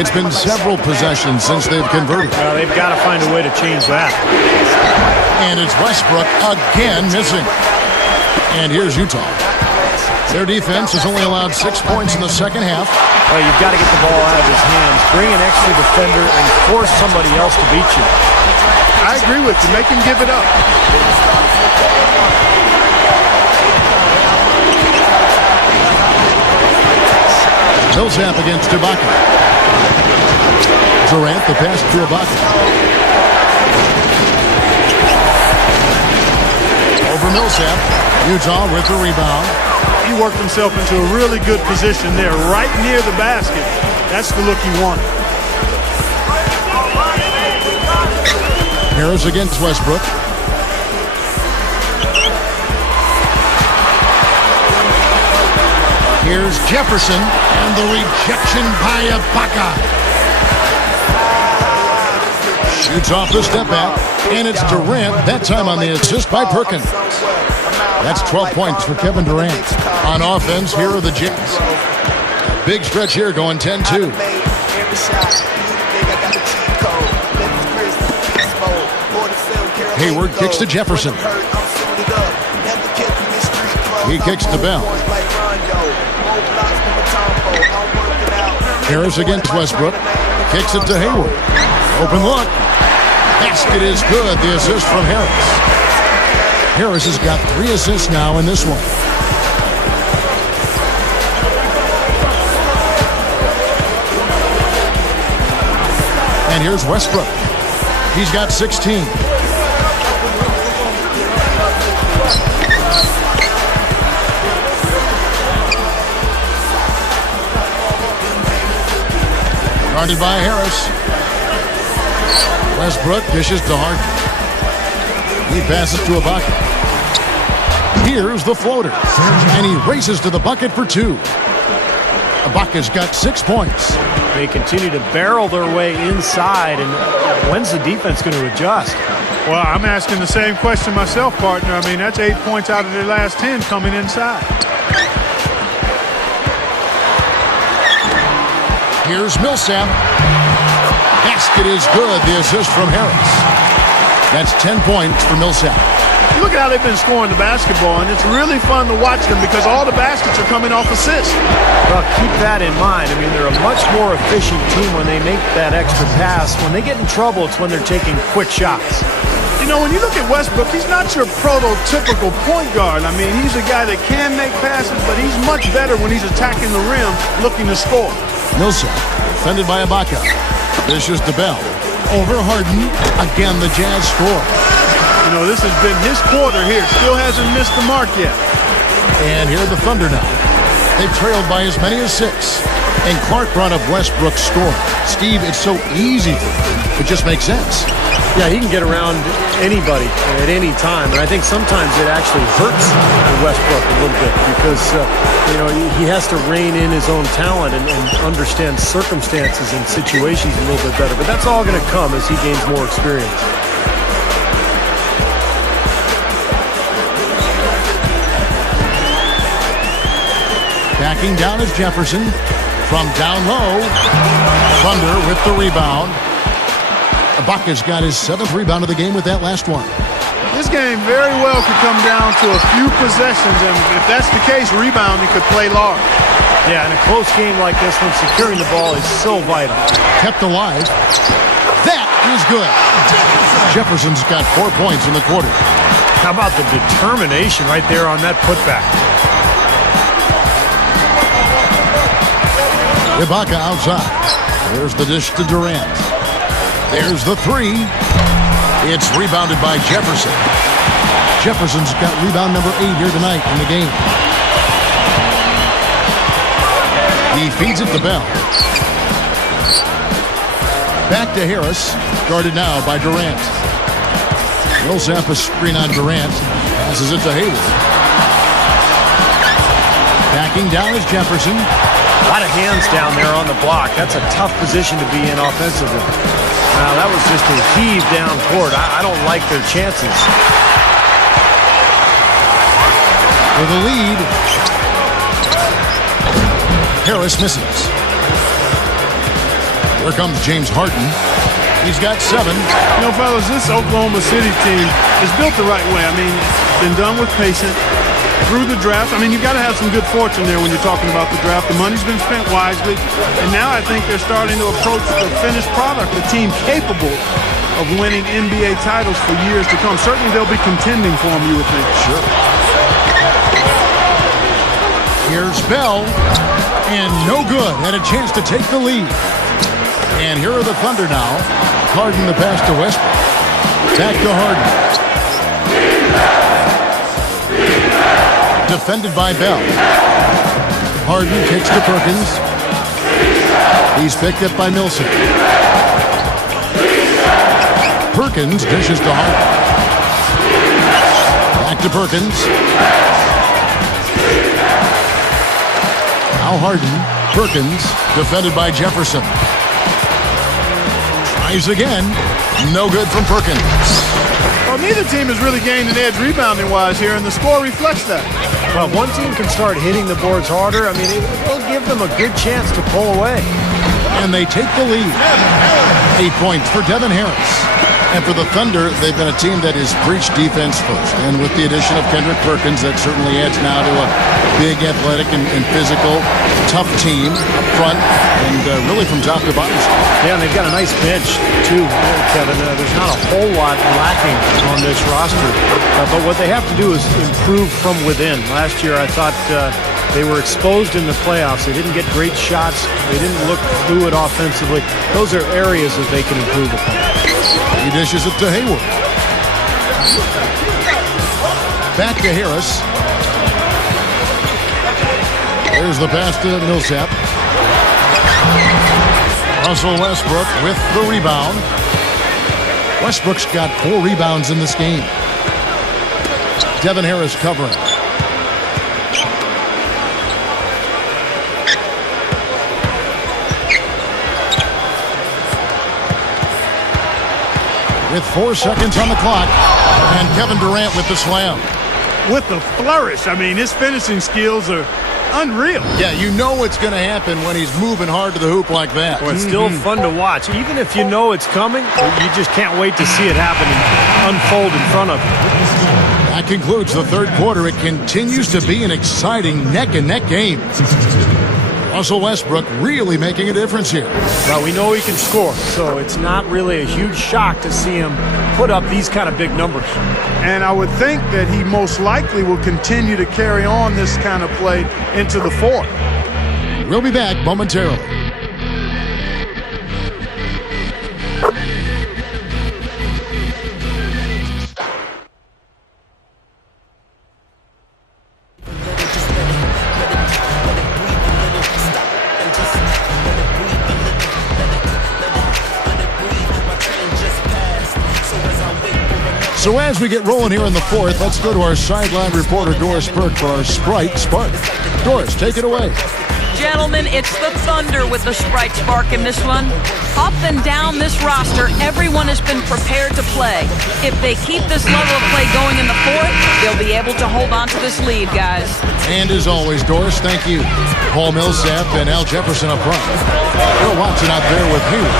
It's been several possessions since they've converted. Well, they've got to find a way to change that. And it's Westbrook again missing. And here's Utah. Their defense has only allowed 6 points in the second half. Well, you've got to get the ball out of his hands, bring an extra defender, and force somebody else to beat you. I agree with you. Make him give it up. Millsap against Ibaka. Durant, the pass to Ibaka. Over Millsap. Utah with the rebound. He worked himself into a really good position there, right near the basket. That's the look he wanted. Harris against Westbrook. Here's Jefferson, and the rejection by Ibaka. Shoots off the step back, and it's Durant, that time on the assist by Perkins. That's 12 points for Kevin Durant. On offense, here are the Jazz. Big stretch here, going 10-2. Hayward kicks to Jefferson. He kicks to Bell. Harris against Westbrook. Kicks it to Hayward. Open look. Basket is good. The assist from Harris. Harris has got 3 assists now in this one. And here's Westbrook. He's got 16. Guarded by Harris. Westbrook dishes to Harden. He passes to Ibaka. Here's the floater. And he races to the bucket for 2. Ibaka's got 6 points. They continue to barrel their way inside, and when's the defense going to adjust? Well, I'm asking the same question myself, partner. I mean, that's 8 points out of their last 10 coming inside. Here's Millsap. Basket is good. The assist from Harris. That's 10 points for Millsap. Look at how they've been scoring the basketball, and it's really fun to watch them because all the baskets are coming off assists. Well, keep that in mind. I mean, they're a much more efficient team when they make that extra pass. When they get in trouble, it's when they're taking quick shots. You know, when you look at Westbrook, he's not your prototypical point guard. I mean, he's a guy that can make passes, but he's much better when he's attacking the rim looking to score. Millsap, defended by Ibaka. Dishes to Bell. Over Harden. Again, the Jazz score. You know, this has been his quarter here. Still hasn't missed the mark yet. And here are the Thunder now. They've trailed by as many as 6. And Clark brought up Westbrook's score. Steve, it's so easy for him. It just makes sense. Yeah, he can get around anybody at any time, and I think sometimes it actually hurts Westbrook a little bit because, you know, he has to rein in his own talent and understand circumstances and situations a little bit better. But that's all going to come as he gains more experience. Backing down is Jefferson. From down low, Thunder with the rebound. Ibaka's got his 7th rebound of the game with that last one. This game very well could come down to a few possessions, and if that's the case, rebounding could play large. Yeah, in a close game like this one, securing the ball is so vital. Kept alive. That is good. Jefferson's got 4 points in the quarter. How about the determination right there on that putback? Ibaka outside. There's the dish to Durant. There's the 3. It's rebounded by Jefferson. Jefferson's got rebound number 8 here tonight in the game. He feeds it to Bell. Back to Harris. Guarded now by Durant. Millsap a screen on Durant. Passes it to Hayward. Backing down is Jefferson. A lot of hands down there on the block. That's a tough position to be in offensively. Now, that was just a heave down court. I don't like their chances. For the lead. Harris misses. Here comes James Harden. He's got 7. You know, fellas, this Oklahoma City team is built the right way. I mean, been done with patience. Through the draft. I mean, you've got to have some good fortune there when you're talking about the draft. The money's been spent wisely, and now I think they're starting to approach the finished product, the team capable of winning NBA titles for years to come. Certainly they'll be contending for them, you would think. Sure. Here's Bell, and no good. Had a chance to take the lead. And here are the Thunder now. Harden the pass to Westbrook. Back to Harden. Defended by Bell. Harden kicks to Perkins. He's picked up by Millsap. Perkins dishes to Harden. Back to Perkins. Now Harden. Perkins defended by Jefferson. Tries again. No good from Perkins. Well, neither team has really gained an edge rebounding-wise here, and the score reflects that. Well, one team can start hitting the boards harder. I mean, it'll give them a good chance to pull away. And they take the lead. 8 points for Devin Harris. And for the Thunder, they've been a team that has preached defense first. And with the addition of Kendrick Perkins, that certainly adds now to a big, athletic, and physical, tough team up front, and really from top to bottom. Yeah, and they've got a nice bench, too, Kevin. There's not a whole lot lacking on this roster. But what they have to do is improve from within. Last year, I thought they were exposed in the playoffs. They didn't get great shots. They didn't look fluid offensively. Those are areas that they can improve upon. He dishes it to Hayward. Back to Harris. There's the pass to Millsap. Russell Westbrook with the rebound. Westbrook's got 4 rebounds in this game. Devin Harris covering. With 4 seconds on the clock, and Kevin Durant with the slam. With the flourish, I mean, his finishing skills are unreal. Yeah, you know what's going to happen when he's moving hard to the hoop like that. Well, it's still fun to watch. Even if you know it's coming, you just can't wait to see it happen and unfold in front of you. That concludes the third quarter. It continues to be an exciting neck-and-neck game. Russell Westbrook really making a difference here. Well, we know he can score, so it's not really a huge shock to see him put up these kind of big numbers. And I would think that he most likely will continue to carry on this kind of play into the fourth. We'll be back momentarily. So as we get rolling here in the fourth, let's go to our sideline reporter, Doris Burke, for our Sprite Spark. Doris, take it away. Gentlemen, it's the Thunder with the Sprite Spark in this one. Up and down this roster, everyone has been prepared to play. If they keep this level of play going in the fourth, they'll be able to hold on to this lead, guys. And as always, Doris, thank you. Paul Millsap and Al Jefferson up front. Bill Watson out there with Hayward.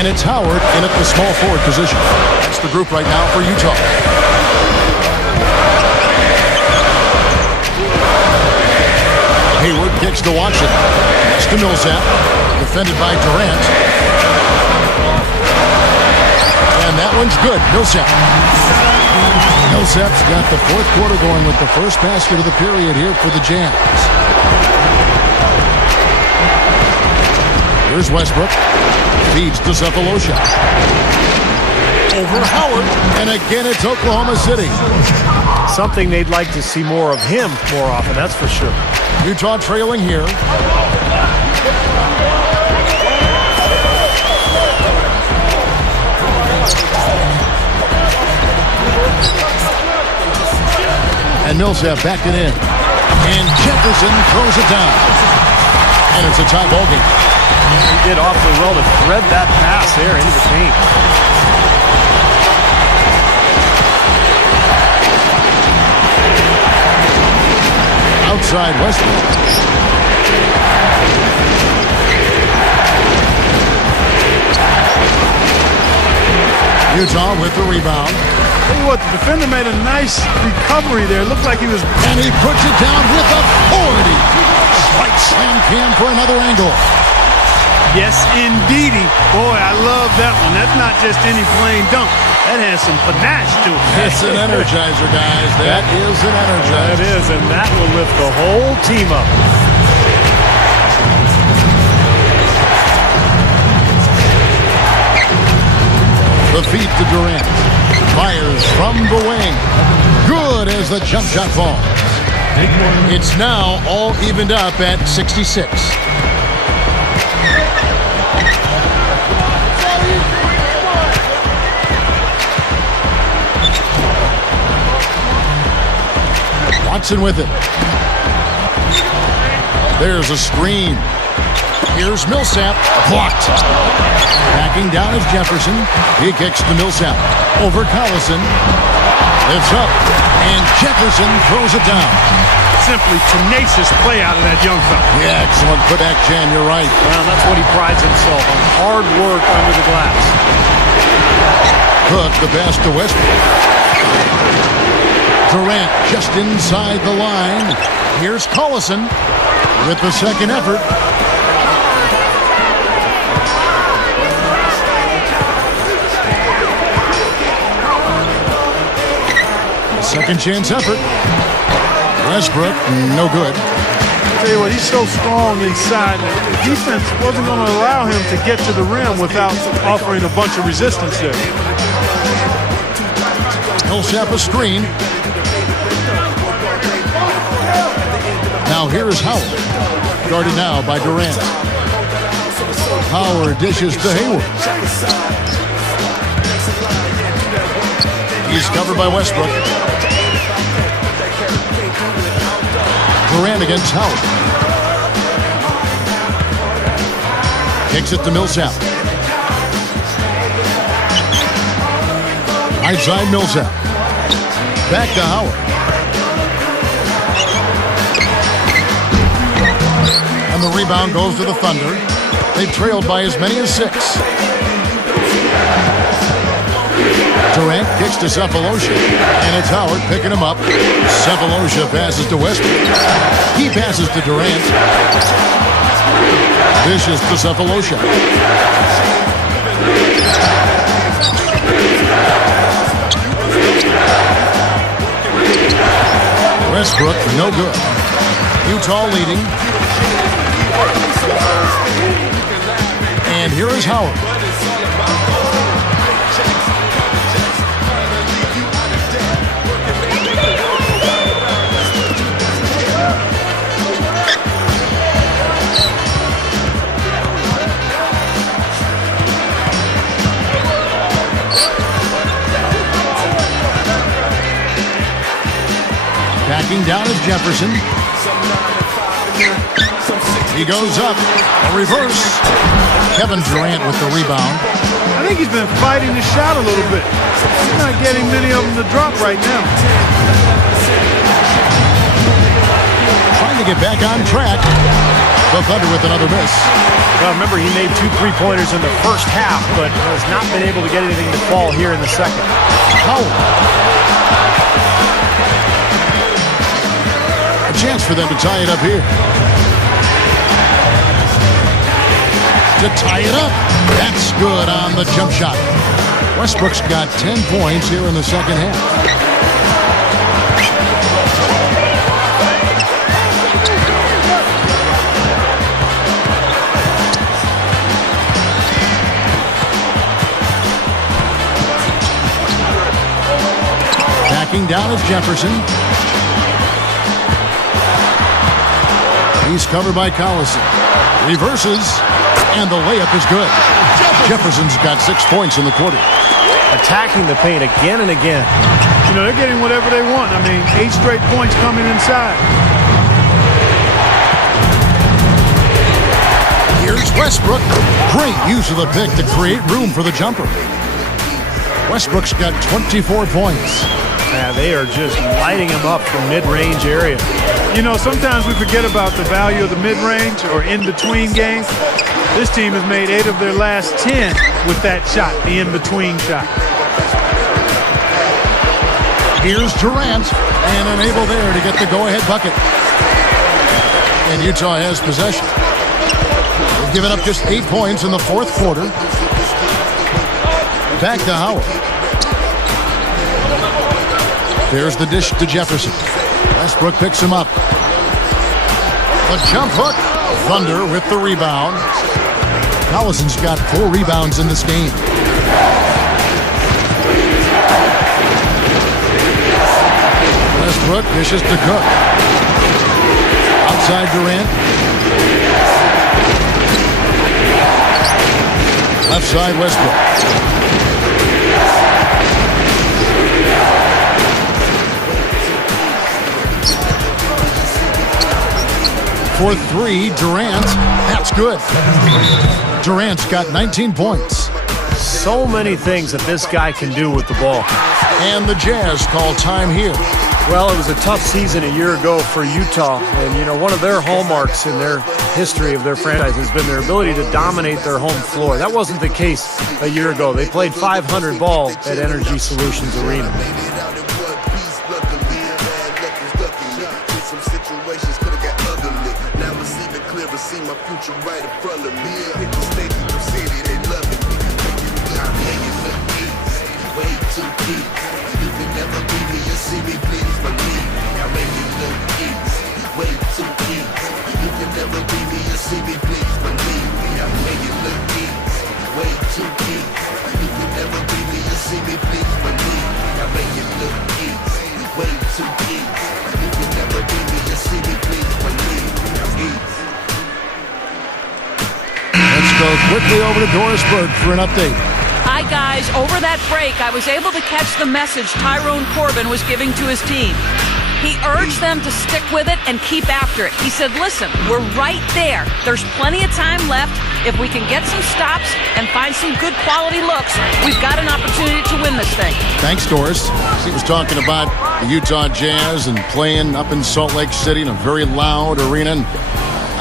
And it's Howard in at the small forward position. That's the group right now for Utah. Hayward kicks to Watson. Next to Millsap. Defended by Durant. And that one's good. Millsap. Millsap's got the fourth quarter going with the first basket of the period here for the Jazz. Here's Westbrook. Feeds to Cephalosha. Over Howard. And again, it's Oklahoma City. Something they'd like to see more of him more often, that's for sure. Utah trailing here. And Millsap backed it in. And Jefferson throws it down. And it's a tie ball game. He did awfully well to thread that pass there into the paint. Outside Westbrook. Utah with the rebound. Tell you what, the defender made a nice recovery there. Looked like he was... And he puts it down with authority. Right slam cam for another angle. Yes, indeedy. Boy, I love that one. That's not just any plain dunk. That has some panache to it. It's an energizer, guys. That is an energizer. That is, and that will lift the whole team up. The feed to Durant. Fires from the wing. Good as the jump shot falls. It's now all evened up at 66. Watson with it. There's a screen. Here's Millsap, blocked. Backing down is Jefferson. He kicks to Millsap. Over Collison. Lifts up, and Jefferson throws it down. Simply tenacious play out of that young fella. Yeah, excellent put-back, Jan, you're right. Well, that's what he prides himself on, hard work under the glass. Cook, the pass to Westbrook. Durant just inside the line. Here's Collison with the second effort. Second chance effort. Westbrook, no good. Tell you what, he's so strong inside. The defense wasn't going to allow him to get to the rim without offering a bunch of resistance there. Millsap a screen. Now here's Howard. Guarded now by Durant. Howard dishes to Hayward. He's covered by Westbrook. Durant against Howard. Kicks it to Millsap. Right side Millsap. Back to Howard. And the rebound goes to the Thunder. They've trailed by as many as 6. Durant kicks to Cephalosha, and it's Howard picking him up. Cephalosha passes to Westbrook. He passes to Durant. Dishes to Cephalosha. Westbrook, no good. Utah leading. And here is Howard. Backing down is Jefferson. He goes up. A reverse. Kevin Durant with the rebound. I think he's been fighting his shot a little bit. He's not getting many of them to drop right now. Trying to get back on track. The Thunder with another miss. Well, remember, he made 2 3-pointers in the first half, but has not been able to get anything to fall here in the second. Howard. A chance for them to tie it up here. To tie it up. That's good on the jump shot. Westbrook's got 10 points here in the second half. Backing down is Jefferson. He's covered by Collison. Reverses, and the layup is good. Jefferson's got 6 points in the quarter. Attacking the paint again and again. You know, they're getting whatever they want. I mean, 8 straight points coming inside. Here's Westbrook. Great use of the pick to create room for the jumper. Westbrook's got 24 points. Yeah, they are just lighting him up from mid-range area. You know, sometimes we forget about the value of the mid-range or in-between games. This team has made 8 of their last 10 with that shot, the in-between shot. Here's Durant, and unable there to get the go-ahead bucket. And Utah has possession. They've given up just 8 points in the fourth quarter. Back to Howard. There's the dish to Jefferson. Westbrook picks him up. The jump hook. Thunder with the rebound. Collison's got 4 rebounds in this game. Westbrook dishes to Cook. Outside Durant. Left side Westbrook. for three. Durant. That's good. Durant's got 19 points. So many things that this guy can do with the ball. And the Jazz call time here. Well, it was a tough season a year ago for Utah. And, you know, one of their hallmarks in their history of their franchise has been their ability to dominate their home floor. That wasn't the case a year ago. They played 500 ball at Energy Solutions Arena. See my future right in front of me. Hit the stage of the city, they loving me. I make it look easy, way too deep. You can never be me, you see me, please believe. I make it look easy, way too easy. You can never be me, you see me, please believe. I make it look easy, way too easy. You can never be me, you see me, please believe. I make it look easy, way too easy. You can never be me, you see me, please believe. Easy. Let's go quickly over to Doris Burke for an update. Hi, guys. Over that break, I was able to catch the message Tyrone Corbin was giving to his team. He urged them to stick with it and keep after it. He said, listen, we're right there. There's plenty of time left. If we can get some stops and find some good quality looks, we've got an opportunity to win this thing. Thanks, Doris. He was talking about the Utah Jazz and playing up in Salt Lake City in a very loud arena. And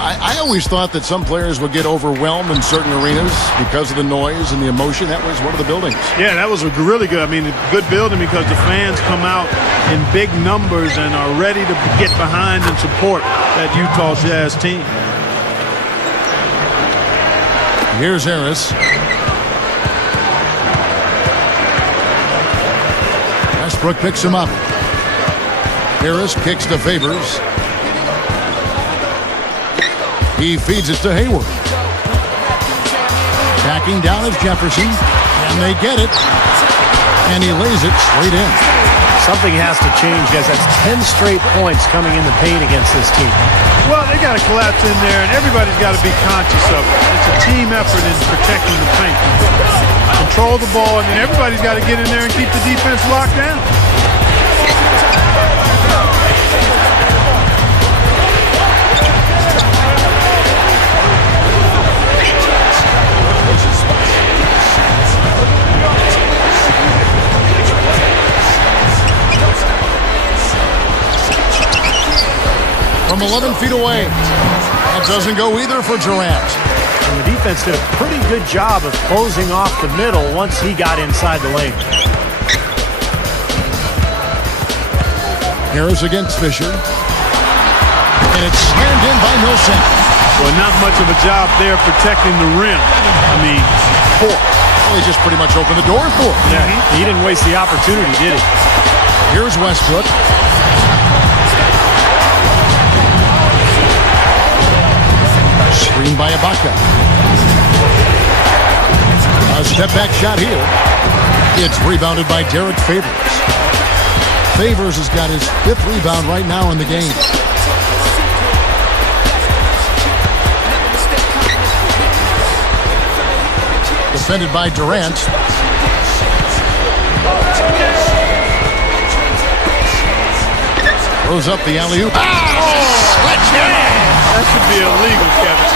I always thought that some players would get overwhelmed in certain arenas because of the noise and the emotion. That was one of the buildings. Yeah, that was a really good. I mean, a good building because the fans come out in big numbers and are ready to get behind and support that Utah Jazz team. Here's Harris. Westbrook picks him up. Harris kicks to Favors. He feeds it to Hayward. Backing down is Jefferson. And they get it. And he lays it straight in. Something has to change, guys. That's 10 straight points coming in the paint against this team. Well, they got to collapse in there, and everybody's got to be conscious of it. It's a team effort in protecting the paint. Control the ball, and then everybody's got to get in there and keep the defense locked down. From 11 feet away. That doesn't go either for Durant. And the defense did a pretty good job of closing off the middle once he got inside the lane. Harris against Fisher. And it's slammed in by Millsap. Well, not much of a job there protecting the rim. I mean, poor. Well, he just pretty much opened the door for him. Yeah, he didn't waste the opportunity, did he? Here's Westbrook. Screen by Ibaka. A step-back shot here. It's rebounded by Derek Favors. Favors has got his 5th rebound right now in the game. Defended by Durant. Throws up the alley-oop. That should be illegal, Kevin.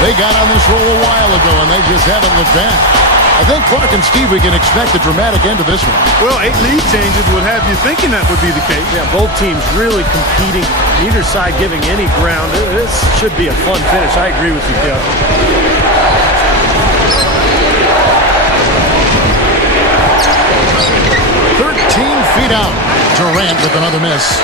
They got on this roll a while ago, and they just haven't looked back. I think Clark and Steve, we can expect a dramatic end to this one. Well, 8 lead changes would have you thinking that would be the case. Yeah, both teams really competing, neither side giving any ground. This should be a fun finish. I agree with you, Kev. 13 feet out. Durant with another miss.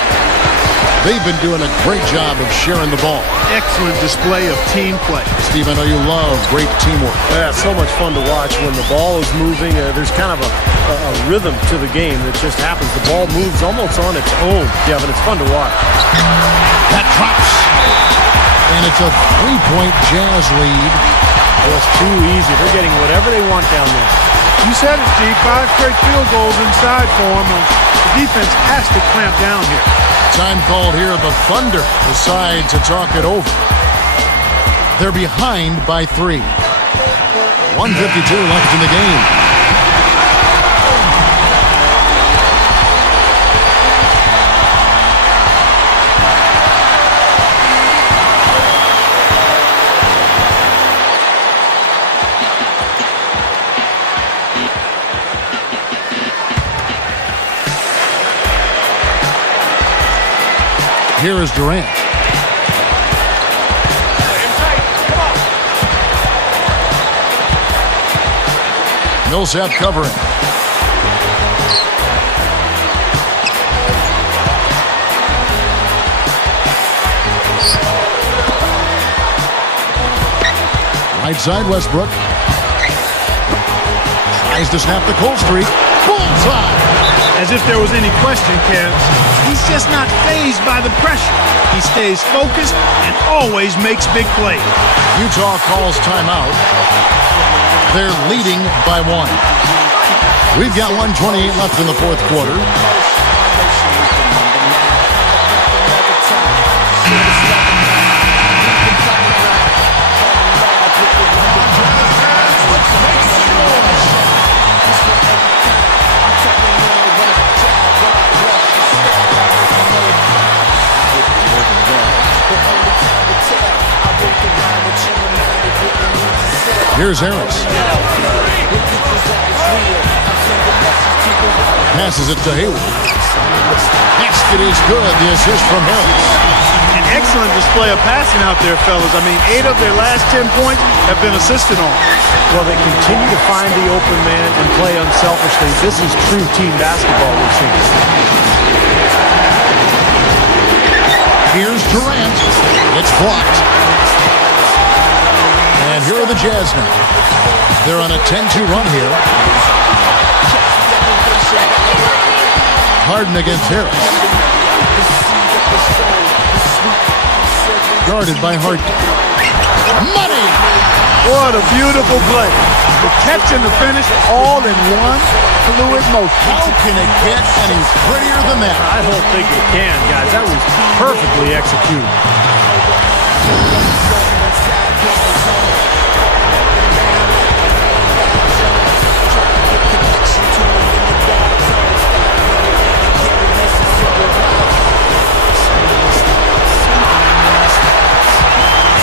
They've been doing a great job of sharing the ball. Excellent display of team play. Steve, I know you love great teamwork. Yeah, so much fun to watch when the ball is moving. There's kind of a rhythm to the game that just happens. The ball moves almost on its own, Kevin. It's fun to watch. That drops. And it's a 3-point Jazz lead. Just too easy. They're getting whatever they want down there. You said it, Steve. 5 straight field goals inside for them. The defense has to clamp down here. Time called here. The Thunder decide to talk it over. They're behind by 3. 1:52 left in the game. Here is Durant. Millsap covering. Right side, Westbrook. Tries to snap the cold streak. Bullseye! As if there was any question, Kev. He's just not fazed by the pressure. He stays focused and always makes big plays. Utah calls timeout. They're leading by 1. We've got 1:28 left in the fourth quarter. Here's Harris. Passes it to Hayward. Basket is good. The assist from Harris. An excellent display of passing out there, fellas. I mean, 8 of their last 10 points have been assisted on. Well, they continue to find the open man and play unselfishly. This is true team basketball we're seeing. Here's Durant. It's blocked. And here are the Jazz now. They're on a 10-2 run here. Harden against Harris. Guarded by Harden. Money! What a beautiful play. The catch and the finish all in one fluid motion. How can it get any prettier than that? I don't think it can, guys. That was perfectly executed.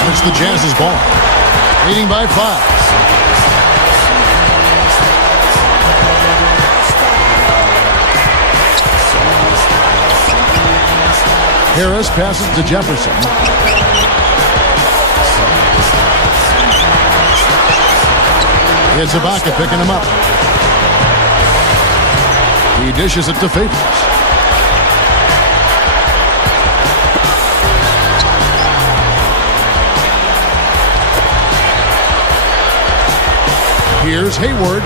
It's the Jazz's ball. Leading by 5. Harris passes to Jefferson. It's Ibaka picking him up. He dishes it to Favors. Here's Hayward.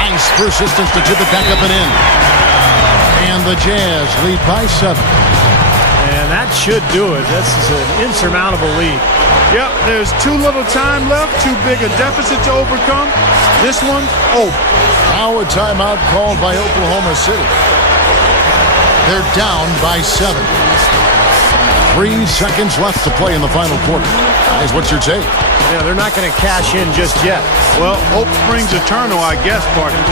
Nice persistence to chip it back up and in. And the Jazz lead by 7. And that should do it. This is an insurmountable lead. Yep, there's too little time left, too big a deficit to overcome. This one's over. Now a timeout called by Oklahoma City. They're down by 7. 3 seconds left to play in the final quarter. Guys, what's your take? Yeah, they're not going to cash in just yet. Well, hope springs eternal, I guess, partner.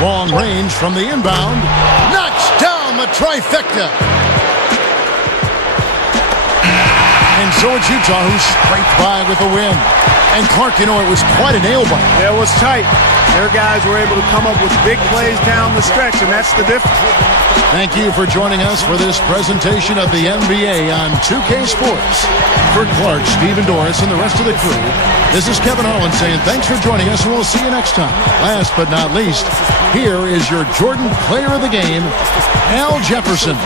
Long range from the inbound. Knocks down the trifecta. And so it's Utah who scraped by with a win. And Clark, you know, it was quite a nail-biter. Yeah, it was tight. Their guys were able to come up with big plays down the stretch, and that's the difference. Thank you for joining us for this presentation of the NBA on 2K Sports. For Clark, Stephen Doris, and the rest of the crew, this is Kevin Harlan saying thanks for joining us, and we'll see you next time. Last but not least, here is your Jordan Player of the Game, Al Jefferson.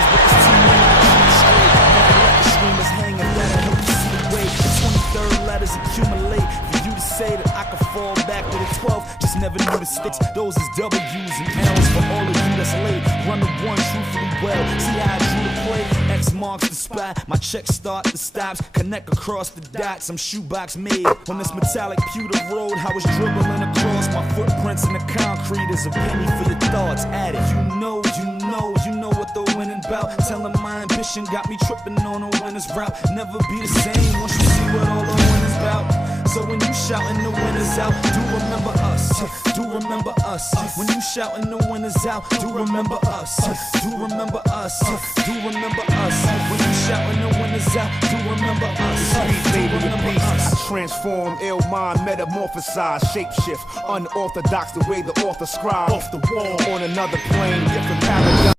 fall back with a 12, just never knew the sticks. Those is W's and L's for all of you that's late. Run the one truthfully well. See how I drew the play? X marks the spot. My checks start the stops. Connect across the dots. I'm shoebox made. On this metallic pewter road, I was dribbling across. My footprints in the concrete is a penny for your thoughts. Add it. You know what the winning bout. Telling my ambition got me tripping on a winner's route. Never be the same once you see what all the winners bout. So when you shouting the winners out, do remember us. Do remember us. When you shouting the winners out, do remember us. Do remember us. Do remember us. When you shouting the winners out, do remember us. Baby, the beast. I transform, ill mind, metamorphosize, shapeshift, unorthodox the way the author scribed. Off the wall, on another plane, different paradigm.